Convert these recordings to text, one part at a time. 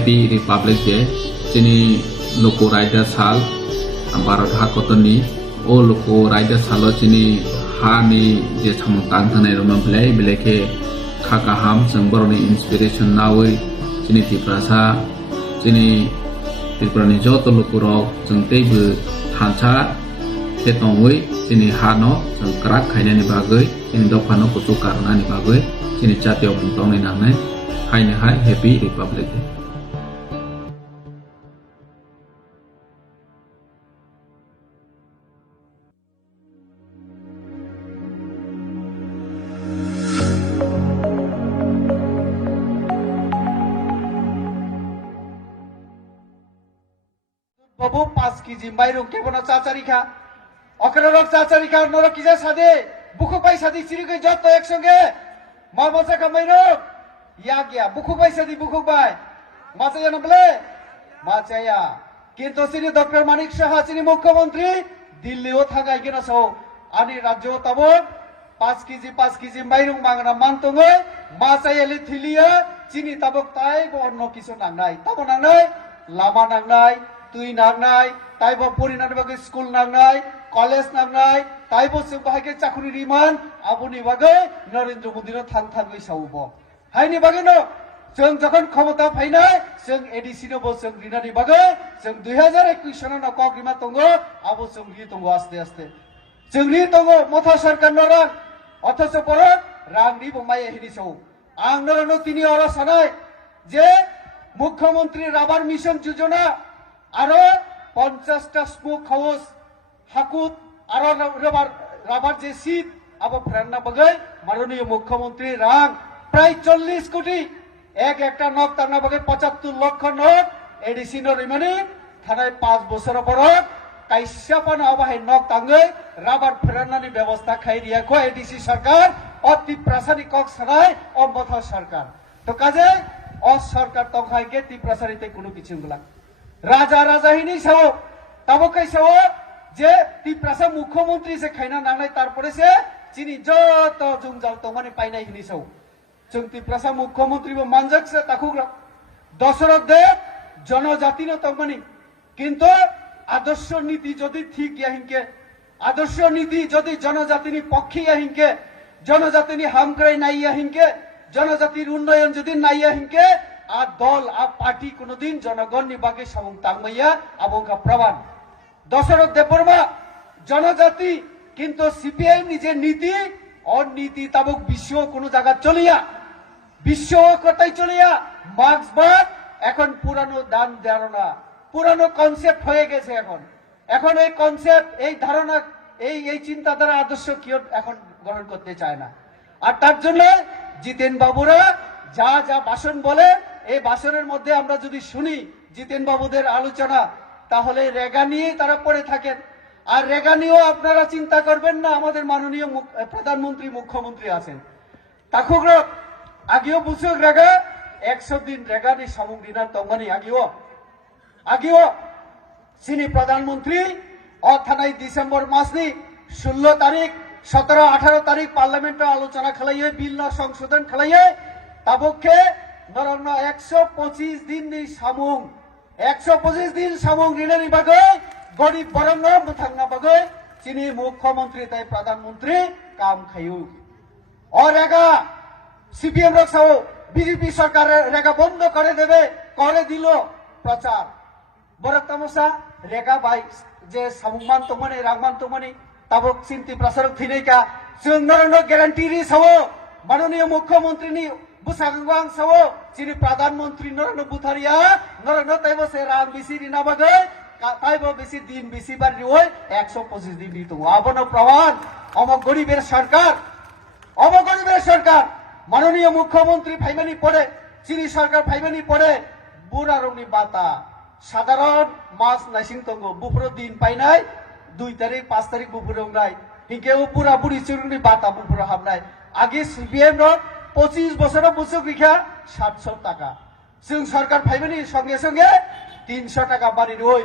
Happy Republic Day chini loko raida sal Bharat hakotoni o loko raida salo chini ha ni je samung tang thanai roma beleke khakaham sangboroni inspiration nawi chini tiprasa chini Tripurani joto loko rok jeng teibu thancha ketongui chini hano jeng krak khainani bagoi chini dofano kutu karnani bagoi chini jatiyo bungtongni nangnai haini hai Happy Republic Day. Babu 5 kg mairung kebono chachari kha okrorok chachari kha norok kija sade buku pai sadi sirikai joto eksange মামসা কামাইরো ইয়া গিয়া বুকু by সাদি বুকু by মাচায়া নবলে মাচায়া কিন্তু সিনি doctor Manik Saha সিনি মুখ্যমন্ত্রী দিল্লিও থাকাই কিনা so আনি রাজ্য তাবো 5 KG মাইরুং মাংনা মানতঙ্গই মাচায়া লিথিলিয়া চিনি তাবক তাই অন্য কিছু নাংনাই তাবো নাংনাই লামা নাংনাই তুই নাংনাই তাইবো পরিণার বাগে স্কুল নাংনাই কলেজ নাংনাই তাইবো जों बाहायके चाकुरि रिमान आबुनि बागै नरेंद्र मोदीनो थांगै सावबो हायनि बागैनो जों जखन क्षमता फायनाय जों एडिसि नो बो जों रिनानि बागै जों 2021 सनाव कग्रिमा तंगो आबो जों रि तंगो आस्ते आस्ते जों रि तंगो मथा सरकार नरां अथच पर रांनि बमाय हिनि साव आं नरनो तिनि अर सानाय जे मुख्यमंत्री राबार मिशन योजना आरो 50 टा स्मोक हाउस हाकुत आरो राबार जे सीट अब फ्रेंडना बगै माननीय मुख्यमंत्री रां प्राय 40 कोटी एक नक तारना बगै 75 लाख नक एडिसि नो रिमानि थानाय 5 बोसोर परक काइसापन अबाहाय नक तांगै राबार फ्रेंडनानि व्यवस्था खाइरिया को एडिसि सरकार अति प्रासानी कक सनाय अमथा सरकार तो काजे अ सरकार तंखाय के ति प्रासारिते कुनु किछुंगला राजा हिनि साव ताबकै साव যে তিপ্রাসা মুখ্যমন্ত্রী যে খাইনা নাংনাই তারপরে সে চিনি যত জুংজাল তো মানে পাইনাই হিনিসাও जों তিপ্রাসা মুখ্যমন্ত্রী বো মানজাকসে তাকুগ্রা দশরথ দেব জনজাতি ন তংমানি কিন্তু আদর্শ নীতি যদি ঠিক ইয়াহিনকে আদর্শ নীতি যদি জনজাতিনি পক্ষে ইয়াহিনকে জনজাতিনি হামক্রাই নাই ইয়াহিনকে জনজাতির উন্নয়ন যদি নাই ইয়াহিনকে আর দল আর পার্টি কোনদিন জনগণনি বাগে সামুং তাংমাইয়া আবংকা প্রমাণ দশরথ দেববর্মা জনজাতি কিন্তু সিপিআইএম নিজের নীতি অনীতি তাবক বিশ্ব কোন জায়গা চলিয়া বিশ্ব কথাই চলিয়া মার্ক্সবাদ এখন পুরানো দান ধারণা পুরানো কনসেপ্ট হয়ে গেছে এখন এই কনসেপ্ট এই ধারণা এই চিন্তাধারা আদর্শ কেউ এখন গ্রহণ করতে চায় না আর তার জন্য জিতেন বাবুরা যা ভাষণ বলে এই ভাষণের মধ্যে আমরা যদি শুনি জিতেন বাবুদের আলোচনা তাহলে রেগা নিয়ে তারা পড়ে থাকেন আর রেগা নিয়েও আপনারা চিন্তা করবেন না আমাদের মাননীয় প্রধানমন্ত্রী মুখ্যমন্ত্রী আছেন তাকুগ্র আগেও বুঝুক রেগা 100 দিন রেগানি সামগ্রীনা তংমানি আগেও চিনি প্রধানমন্ত্রী অথানাই ডিসেম্বর মাসনি 16 তারিখ 17 18 তারিখ পার্লামেন্টে আলোচনা খালাইয়ে বিল সংশোধন খালাইয়ে তাবকে নরন্ন 125 দিন নি সামুং 125 दिन सामुं रिनानि बागै गरीब बरंग बुथांना बागै चिनी मुख्यमंत्री ताई प्रधानमंत्री काम खायु और रेगा सीपीएम रक्षाओ बीजेपी सरकार रेगा बंद करे देबे करे दिलो प्रचार बरक तमसा रेगा बाई जे सामुंमान तमने रांगमान तमने ताबक चिंती प्रसारक थिनैका जों नरनो ग्यारान्टी रि सावो माननीय मुख्यमंत्री नि बुसागांग सावो चिनी प्रधानमंत्री नरनो बुथारिया नरनो ताइबो से रां बिसि रिना बागै ताइबो बिसि दिन बिसि बार रिओय 125 दिन दितो आबनो प्रमाण अम गरीबेर सरकार माननीय मुख्यमंत्री फाइमानि पड़े चिनी सरकार फाइमानि पड़े बुरा रंगनि बाता साधारण मास नाइसिं तंगो बुफुरो दिन पाइनाय 2 तारिख 5 तारिख बुफुरो रंगनाय हिंकेও बुरा बुरि चिरुंनि बाता बुफुरो हाबनाय आगे सीपीएम नो 25 বছর বুঝুক রিখা 700 টাকা जों सरकार फाइमानि संगे संगे 300 টাকা बारी रই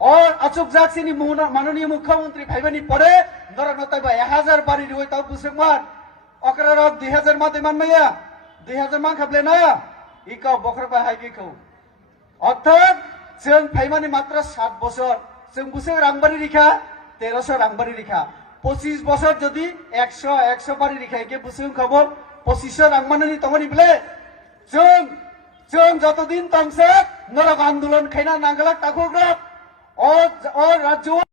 और अचुक जाक्सिनी माननीय मुख्यमंत्री फाइमानि पड़े नरनो ताइबा 1000 बारी रই ताव बुझुक मान अकरारक 2000 माते मानमाया 2000 मान खाबले ना इका बखरबा हाइकेखौ অর্থাৎ जों फाइमानि मात्र 7 বছর जों बुसों रांबारी रिखा 1300 रांबारी रिखा 25 বছর যদি 100 बारी रिखा के बुसों खबर 2500 रांबानी तंगनी बले जों যতদিন তংসে নরক আন্দোলন খাইনা নাগলাক তাকুগ্রক ও রাজ্য